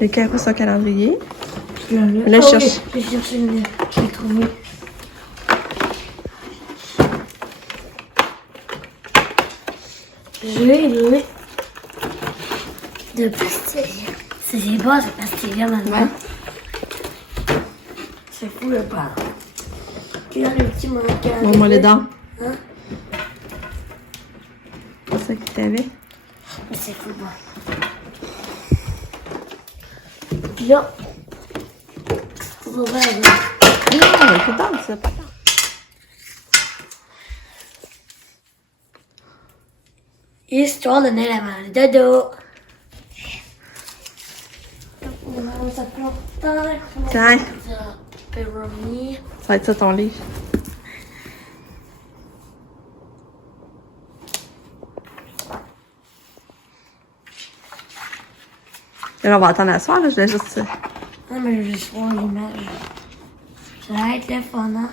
Lucas a pris son calendrier. Là, je cherche. Oui, je cherche une. Je l'ai trouvé. J'ai de pastilles. C'est des bases de pastilles maintenant. Ouais. C'est fou le bar. Puis là, le petit mannequin. Montre-moi les dents. Hein? C'est ça que t'avais? Mais c'est fou le bar. Puis là, faut ouvrir la bouche. Non, écoute donc, c'est pas grave. Histoire de Noël avant le dodo. On s'appelle Tiens, Pepperoni. ça va être ça ton livre. Et là, on va attendre à soir, là, je voulais juste... Non, mais je vais juste voir l'image. Ça va être le fun, hein?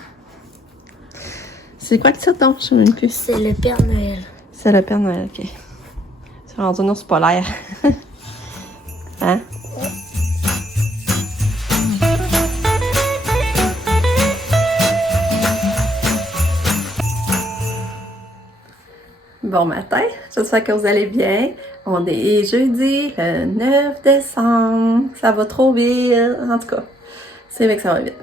C'est quoi que ça, donc? Je sais même plus. C'est le Père Noël. C'est le Père Noël, ok. C'est rendu un ours polaire. Hein? Bon matin, j'espère que vous allez bien. On est jeudi, le 9 décembre. Ça va trop vite. En tout cas, c'est vrai que ça va vite.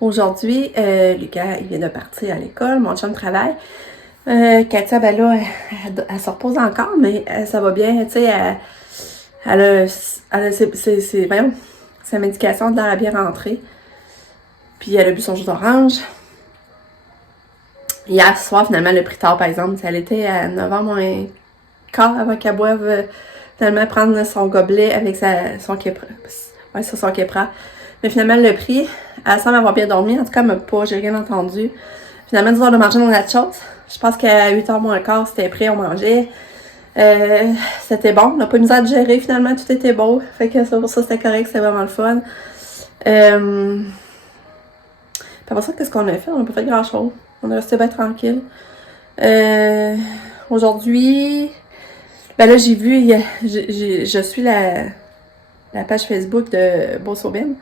Aujourd'hui, Lucas, il vient de partir à l'école. Mon chum travaille. Katia, ben là, elle se repose encore, mais ça va bien. Tu sais, voyons, sa médication de l'air à bien rentrer. Puis elle a bu son jus d'orange. Hier soir, finalement, elle a pris tard, par exemple. Elle était à 9h moins quart avant qu'elle boive, finalement, prendre son gobelet avec son Keppra. Ouais, c'est son Keppra. Mais finalement, elle l'a pris. Elle semble avoir bien dormi. En tout cas, elle m'a pas, j'ai rien entendu. Finalement, 10h de manger nos nachos. Je pense qu'à 8h moins quart, c'était prêt, on mangeait. C'était bon. On n'a pas mis à digérer, finalement. Tout était beau. Fait que ça, pour ça, c'était correct. C'était vraiment le fun. Puis après ça, qu'est-ce qu'on a fait? On n'a pas fait grand-chose. On est resté bien tranquille. Aujourd'hui, ben là, j'ai vu, je suis la page Facebook de Beausobin.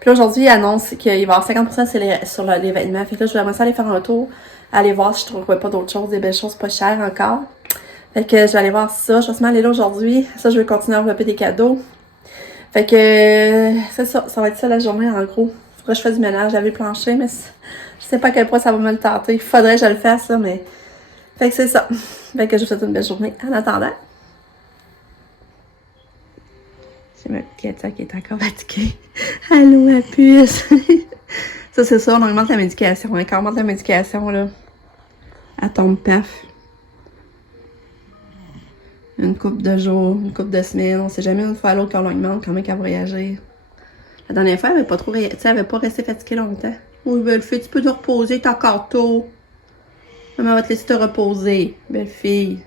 Puis là, aujourd'hui, il annonce qu'il va y avoir 50% sur l'événement. Fait que là, je vais commencer à aller faire un tour, aller voir si je trouverais pas d'autres choses, des belles choses pas chères encore. Fait que je vais aller voir ça. Je vais sûrement aller là aujourd'hui. Ça, je vais continuer à envelopper des cadeaux. Fait que c'est ça. Ça va être ça la journée, en gros. Faudrait que je fasse du ménage. J'avais planché, mais je sais pas à quel point ça va me le tenter. Il faudrait que je le fasse, là, mais... Fait que c'est ça. Fait que je vous souhaite une belle journée. En attendant... C'est ma petite Katia qui est encore fatiguée. Allô, la puce! Ça, c'est ça. On augmente la médication. Quand on augmente la médication, là, elle tombe paf. Une couple de jours, une couple de semaines. On sait jamais une fois à l'autre qu'on l'augmente, quand même qu'elle va réagir. La dernière fois, elle avait pas trop réagi. Tu sais, elle avait pas resté fatiguée longtemps. Oui, belle fille, tu peux te reposer, t'es encore tôt. Maman va te laisser te reposer, belle fille.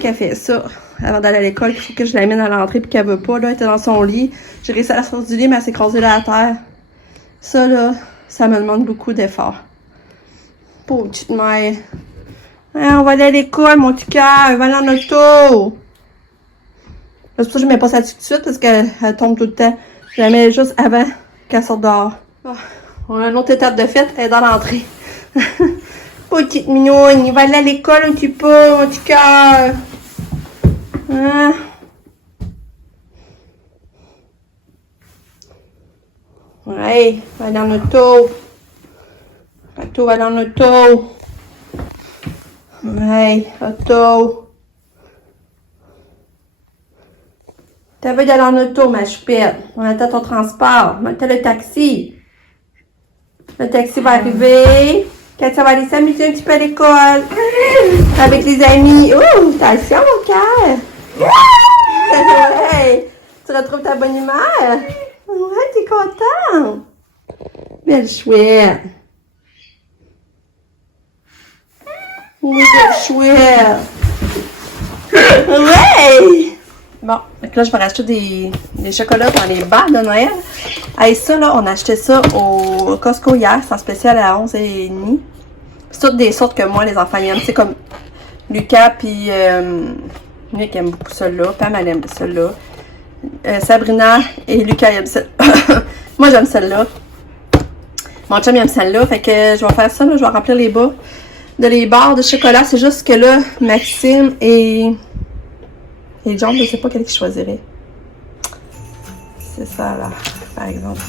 Quand elle fait ça, avant d'aller à l'école, il faut que je l'amène à l'entrée puis qu'elle veut pas, là, elle était dans son lit. J'ai réussi à la sortir du lit, mais elle s'est écrasée là à terre. Ça, là, ça me demande beaucoup d'efforts. Pauvre petite mère. Hein, on va aller à l'école, mon petit cœur, va aller en auto. C'est pour ça que je ne mets pas ça dessus tout de suite, parce qu'elle tombe tout le temps. Je la mets juste avant qu'elle sorte dehors. Oh, on a une autre étape de fête, elle est dans l'entrée. Petite mignonne, il va aller à l'école un petit peu, mon petit cœur. Hein? Ouais, va aller en auto. Auto, va aller en auto. Ouais, auto. T'as envie d'aller en auto, ma choupette. On attend ton transport. On attend le taxi. Le taxi va arriver. Katia va aller s'amuser un petit peu à l'école. Avec les amis. Ouh, attention, mon cœur. Ouais. Tu retrouves ta bonne humeur? Ouais, t'es content. Belle chouette. Oui, belle chouette. Ouais. Bon, donc là, je vais racheter des chocolats dans les barres de Noël. Et ça, là, on a acheté ça au Costco hier. C'est en spécial à 11,5. C'est toutes des sortes que moi, les enfants aiment. C'est comme Lucas puis Nick aime beaucoup celle-là. Pam, elle aime celle-là. Sabrina et Lucas aiment celle-là. Moi, j'aime celle-là. Mon chum aime celle-là. Fait que je vais faire ça. Là, je vais remplir les bas de les barres de chocolat. C'est juste que là, Maxime et John, je sais pas quel qu'il choisirait. C'est ça, là, par exemple.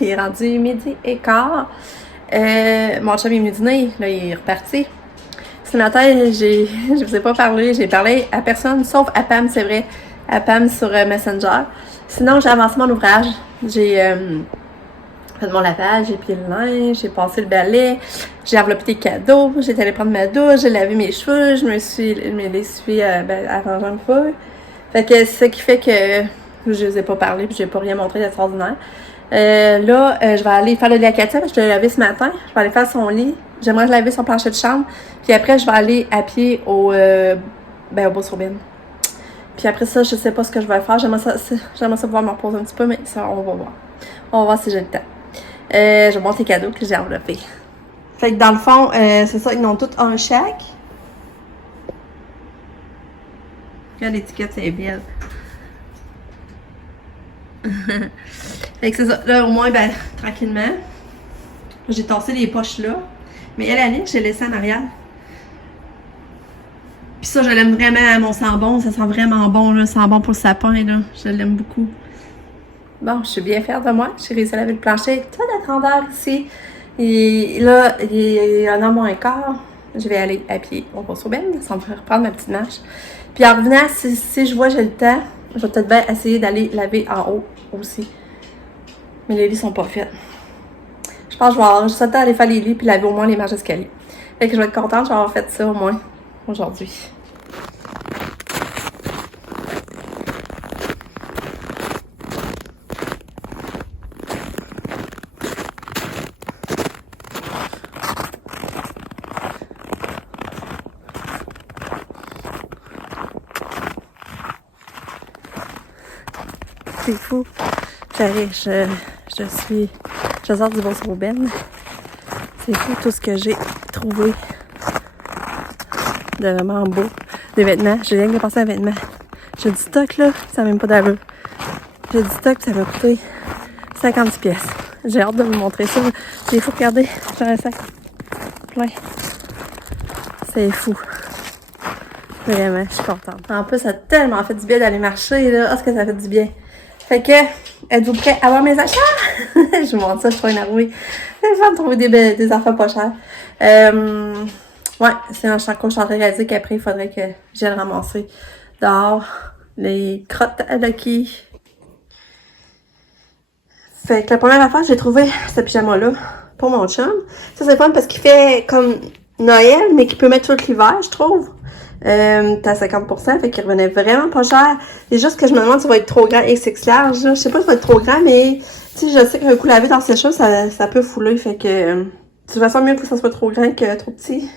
Il est rendu 12h15. Mon chum est venu dîner, là, il est reparti. Ce matin, je vous ai pas parlé, j'ai parlé à personne, sauf à Pam, c'est vrai, à Pam sur Messenger. Sinon, j'ai avancé mon ouvrage. J'ai fait mon lavage, j'ai plié le linge, j'ai passé le balai, j'ai enveloppé des cadeaux, j'ai allé prendre ma douche, j'ai lavé mes cheveux, je me les essuyé arrangeant une fois. Fait que c'est ce qui fait que je vous ai pas parlé puis j'ai pas rien montré d'extraordinaire. Je vais aller faire le lit à Katia, je l'ai lavé ce matin. Je vais aller faire son lit. J'aimerais laver son plancher de chambre. Puis après, je vais aller à pied au Beau-sur-Bine. Puis après ça, je sais pas ce que je vais faire. J'aimerais ça pouvoir me reposer un petit peu, mais ça, on va voir. On va voir si j'ai le temps. Je vais monter les cadeaux que j'ai enveloppés. Fait que dans le fond, c'est ça, ils ont tous un chèque. Regarde l'étiquette, c'est belle. Fait que c'est ça. Là, au moins, tranquillement. J'ai tassé les poches là. Mais elle, Annick, j'ai laissé en arrière. Puis ça, je l'aime vraiment, mon sent bon. Ça sent vraiment bon, là. Ça sent bon pour le sapin, là. Je l'aime beaucoup. Bon, je suis bien fière de moi. J'ai réussi à laver le plancher. Toute la grandeur ici. Et là, il est 1h moins quart. Je vais aller à pied au Beau-sur-Bine. Ça me fait reprendre ma petite marche. Puis en revenant, si je vois j'ai le temps, je vais peut-être bien essayer d'aller laver en haut aussi. Mais les lits sont pas faits. Je pense que je vais avoir juste le temps d'aller faire les lits puis laver au moins les marches d'escalier. Fait que je vais être contente d'avoir fait ça au moins aujourd'hui. C'est fou. Je sors du Beau-sur-Bine. C'est fou tout ce que j'ai trouvé de vraiment beau. Des vêtements. J'ai rien que pensé à vêtements. J'ai du stock là, ça n'a même pas d'allure. J'ai du stock, ça m'a coûté 50 pièces. J'ai hâte de vous montrer ça. C'est fou, regardez. J'ai un sac plein. C'est fou. Vraiment, je suis contente. En plus, ça a tellement fait du bien d'aller marcher là. Ah, ce que ça fait du bien. Fait que, êtes-vous prêts à voir mes achats? Je vous montre ça, je suis pas énervée. C'est le fun de trouver des affaires pas chères. Ouais, c'est un chanco, je suis en train de réaliser qu'après, il faudrait que j'aille ramasser dehors les crottes à Lucky. Fait que la première affaire, j'ai trouvé ce pyjama-là pour mon chum. Ça, c'est fun parce qu'il fait comme Noël, mais qu'il peut mettre tout l'hiver, je trouve. T'es à 50%, fait qu'il revenait vraiment pas cher. C'est juste que je me demande si ça va être trop grand et XX large. Là. Je sais pas si ça va être trop grand, mais tu sais, je sais qu'un coup lavé dans ces choses, ça peut fouler. Fait que de toute façon, mieux que ça soit trop grand que trop petit.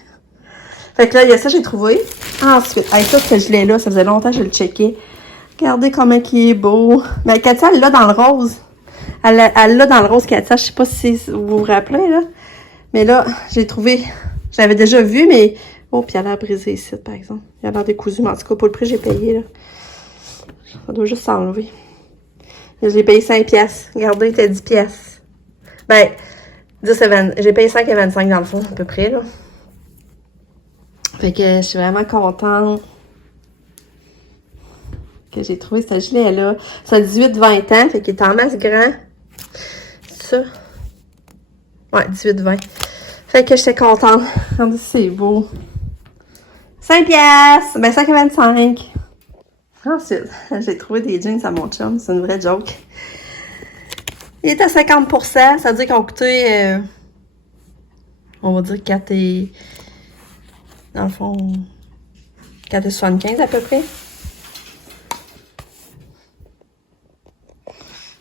Fait que là, il y a ça j'ai trouvé. Ensuite, avec ça, ce gilet-là, ça faisait longtemps que je le checkais. Regardez comment il est beau. Mais Katia, elle l'a dans le rose. Elle l'a dans le rose, Katia. Je sais pas si vous vous rappelez, là. Mais là, j'ai trouvé... Je l'avais déjà vu, mais... Oh, puis il a l'air brisé ici, par exemple. Il a l'air décousu, mais en tout cas, pour le prix, j'ai payé, là. Ça doit juste s'enlever. J'ai payé 5 piastres. Regardez, c'était 10 piastres. Ben, 10 et 20. J'ai payé 5 et 25 dans le fond, à peu près, là. Fait que je suis vraiment contente que j'ai trouvé ce gilet-là. C'est un 18-20 ans, fait qu'il est en masse grand. C'est ça? Ouais, 18-20. Fait que j'étais contente. Regardez, c'est beau. 5 piastres! Ben, 5 et 25. Ensuite, j'ai trouvé des jeans à mon chum. C'est une vraie joke. Il est à 50%. Ça veut dire qu'ils ont coûté... on va dire 4 et... Dans le fond, 4,75 à peu près.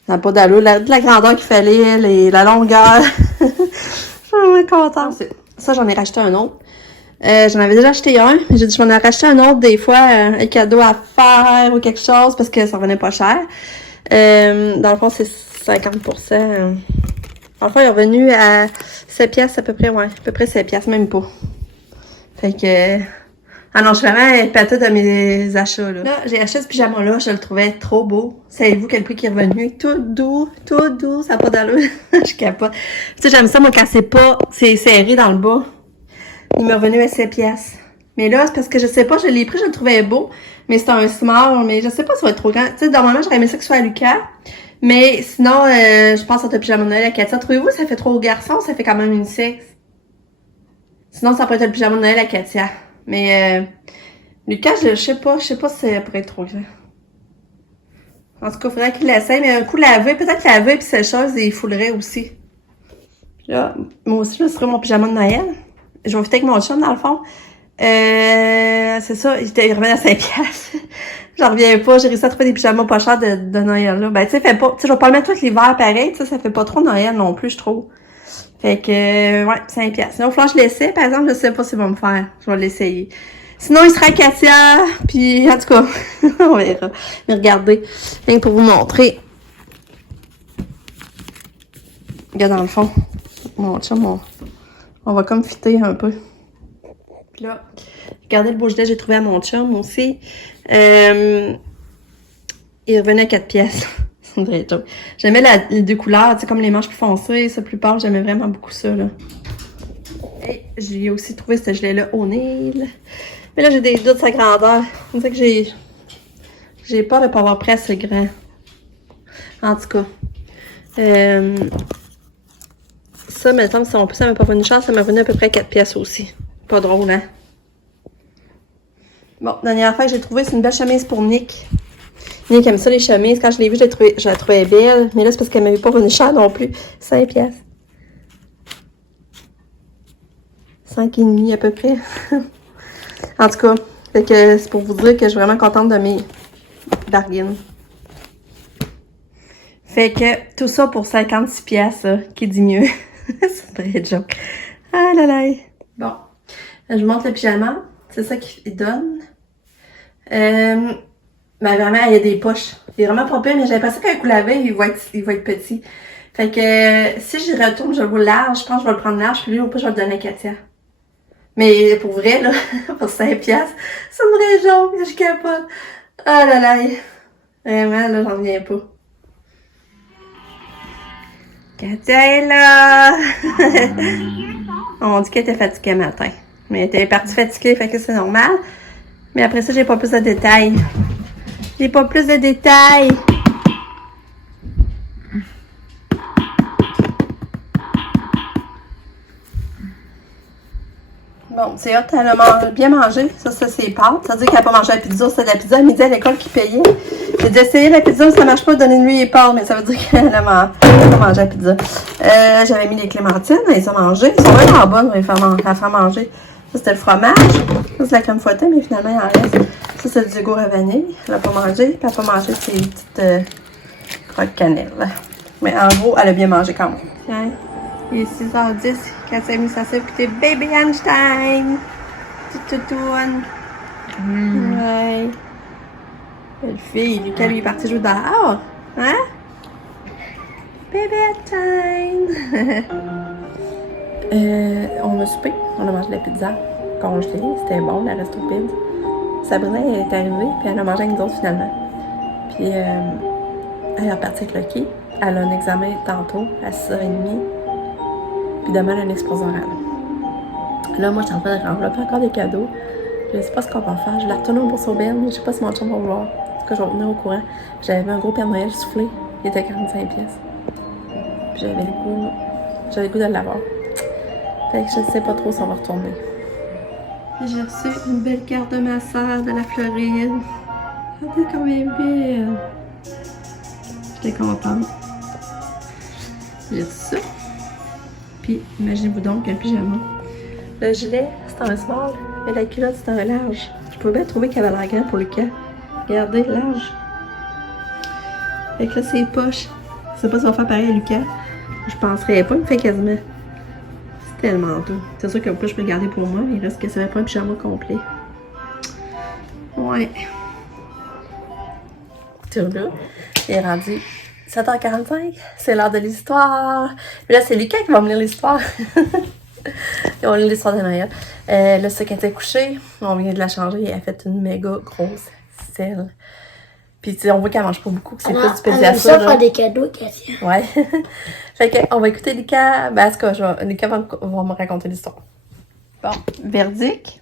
Ça n'a pas d'allure. De la grandeur qu'il fallait, la longueur. Je suis vraiment contente. Ça, j'en ai racheté un autre. J'en avais déjà acheté un. J'ai dit, je m'en ai racheté un autre des fois, un cadeau à faire ou quelque chose parce que ça revenait pas cher. Dans le fond, c'est 50%. Dans le fond, il est revenu à 7 piastres à peu près, ouais. À peu près 7 piastres, même pas. Fait que... Ah non, je suis vraiment épatée de mes achats, là. Là, j'ai acheté ce pyjama-là, je le trouvais trop beau. Savez-vous quel prix qui est revenu? Tout doux, ça n'a pas d'allure. Je capote. Tu sais, j'aime ça, moi, quand c'est serré dans le bas. Il m'est revenu à 7 piastres. Mais là, c'est parce que je sais pas, je l'ai pris, je le trouvais beau. Mais c'est un small, mais je sais pas si ça va être trop grand. Tu sais, normalement, j'aurais aimé ça que ce soit à Lucas. Mais sinon, je pense à ton pyjama de Noël à Katia. Trouvez-vous, ça fait trop garçon, ça fait quand même unisexe? Sinon, ça peut être le pyjama de Noël à Katia. Mais Lucas, je sais pas si ça pourrait être trop grand. En tout cas, il faudrait qu'il l'essaye, mais un coup laver, peut-être laver puis sécheuse, et il foulerait aussi. Puis là, moi aussi, je me ferai mon pyjama de Noël. Je vais fitter avec mon chum, dans le fond. C'est ça, il revenait à 5 piastres. J'en reviens pas, j'ai réussi à trouver des pyjamas pas chers de Noël, là. Ben, tu sais, je vais pas le mettre tout l'hiver pareil, tu sais, ça fait pas trop Noël non plus, je trouve. Fait que, ouais, 5 piastres. Sinon, il va falloir que je l'essaie, par exemple, je sais pas s'il va me faire. Je vais l'essayer. Sinon, il sera à Katia, puis en tout cas, on verra. Mais regardez, rien que pour vous montrer. Regarde dans le fond, mon chum, on va comme fitter un peu. Puis là, regardez le beau gilet que j'ai trouvé à mon chum aussi. Il revenait à 4 pièces. C'est une vraie joke. J'aimais les deux couleurs, tu sais, comme les manches plus foncées, ça plus pâle, j'aimais vraiment beaucoup ça, là. Et j'ai aussi trouvé ce gilet-là au Nil. Mais là, j'ai des doutes de sa grandeur. On dirait que j'ai peur de ne pas avoir pris assez grand. En tout cas. Ça, maintenant, si on peut, ça m'a pas venu cher, ça m'a venu à peu près 4 pièces aussi. Pas drôle, hein? Bon, dernière affaire que j'ai trouvée, c'est une belle chemise pour Nick. Nick aime ça, les chemises. Quand je l'ai vue, je la trouvais belle. Mais là, c'est parce qu'elle m'avait pas venu cher non plus. 5 pièces. 5,5 à peu près. En tout cas, c'est pour vous dire que je suis vraiment contente de mes bargains. Fait que tout ça pour 56 pièces, qui dit mieux. C'est une vraie joke. Ah là là. Bon, je vous montre le pyjama. C'est ça qu'il donne. Mais vraiment, il y a des poches. Il est vraiment pas pire, mais j'ai l'impression qu'un coup lavé, il va être petit. Fait que si j'y retourne, je vais le large. Je pense que je vais le prendre large, puis lui, au pas, je vais le donner à Katia. Mais pour vrai, là, pour 5 piastres, c'est une vraie joke, je capote. Ah là là. Vraiment, là, j'en reviens pas. Katia est là! On dit qu'elle était fatiguée matin. Mais elle était partie fatiguée, fait que c'est normal. Mais après ça, j'ai pas plus de détails. J'ai pas plus de détails. Bon, c'est hot, elle a bien mangé. Ça c'est pâtes. Ça veut dire qu'elle n'a pas mangé la pizza. C'est de la pizza à midi à l'école qui payait. J'ai dit essayer la pizza, ça marche pas, donnez-lui les pâtes. Mais ça veut dire qu'elle a mangé la pizza. J'avais mis les clémentines, elles ont mangé. Elles sont vraiment bonnes, on va la faire manger. Ça, c'était le fromage. Ça, c'est la crème fouettée, mais finalement, il en reste. Ça, c'est du yogourt à vanille. Elle n'a pas mangé. Puis elle n'a pas mangé ses petites crottes cannelle. Mais en gros, elle a bien mangé quand même. Tiens, il est 6h10. Katia a mis sa sève, puis Baby Einstein. Petite toutoune. Ouais. Belle fille. Lucas, lui, est parti jouer dehors. Hein? Baby Einstein. On a soupé. On a mangé de la pizza congelée. C'était bon, la resto pizza. Sabrina est arrivée, puis elle a mangé avec nous autres finalement. Puis elle est repartie avec Lucky. Elle a un examen tantôt à 6h30. Puis demain, elle a une exposition orale. Là, moi, je suis en train de envelopper encore des cadeaux. Je sais pas ce qu'on va faire. Je la retourne au bourse au Ben, mais je sais pas si mon chum va vouloir. En tout cas, je vais venir au courant. J'avais vu un gros Père Noël soufflé. Il était 45 pièces. Puis j'avais le goût de l'avoir. Fait que je sais pas trop si on va retourner. J'ai reçu une belle carte de ma sœur de la Floride. Regardez comme elle est belle. J'étais contente. J'ai reçu ça. Puis, imaginez-vous donc un pyjama. Le gilet, c'est un small, mais la culotte, c'est un large. Je pouvais bien trouver qu'elle avait l'air grand pour Lucas. Regardez, large. Fait que là, c'est poche. Je sais pas si on va faire pareil à Lucas. Je penserais pas, il me fait quasiment. C'est tellement doux. C'est sûr que pourquoi je peux le garder pour moi, mais il reste que ça va pas un pyjama complet. Ouais. Tu vois, là, il est rendu 7h45. C'est l'heure de l'histoire. Puis là, c'est Lucas qui va me lire l'histoire. On lit l'histoire de Noël. Là, c'est quand elle est couchée, on vient de la changer. Elle a fait une méga grosse selle. Puis, tu sais, on voit qu'elle mange pas beaucoup, que c'est plus du pédiasure. Elle aime ça faire des cadeaux, Katia. Ouais. Fait que, on va écouter Lucas. Ben, en tout cas, Lucas va me raconter l'histoire. Bon. Verdict.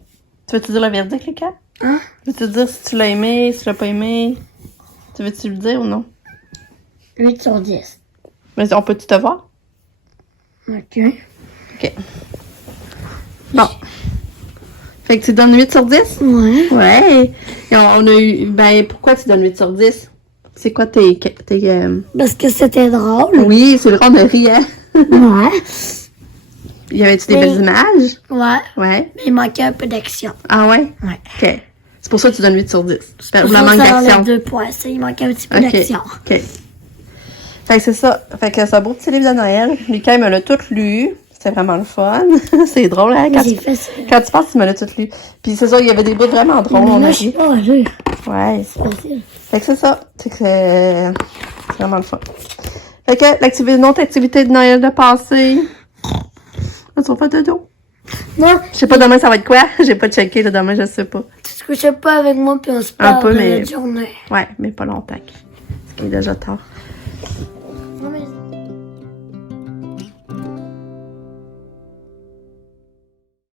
Tu veux-tu dire le verdict, Lucas? Hein? Veux-tu dire si tu l'as aimé, si tu l'as pas aimé? Tu veux-tu le dire ou non? 8 sur 10. Mais on peut-tu te voir? OK. OK. Bon. Fait que tu donnes 8 sur 10? Ouais. Ouais. Et on a eu... Ben, pourquoi tu donnes 8 sur 10? C'est quoi tes Parce que c'était drôle. Oui, c'est drôle, on a ri, hein? Ouais. Y avait-tu des belles images? Ouais. Ouais. Mais il manquait un peu d'action. Ah ouais? Ouais. OK. C'est pour ça que tu donnes 8 sur 10. Pour Ou la ça, manque ça enlève d'action. 2 points. Ça, il manquait un petit peu OK. d'action. OK. Fait que c'est ça. Fait que c'est un beau petit livre de Noël. Lucas, il me l'a tout lu. C'était vraiment le fun. C'est drôle, hein? J'ai fait ça. Quand tu penses, il me l'a tout lu. Puis c'est ça, il y avait des bouts vraiment drôles. Mais On là, a je sais ri. pas, là. Ouais. C'est facile. Fait que c'est ça. C'est que c'est vraiment le fun. Fait que une autre activité de Noël de passer. On se fait de dos. Non, Je sais pas demain ça va être quoi. J'ai pas checké là, demain, je sais pas. tu te couchais pas avec moi puis on se Un parle peu, de mais- notre journée. Ouais, mais pas longtemps. Parce qu'il est déjà tard.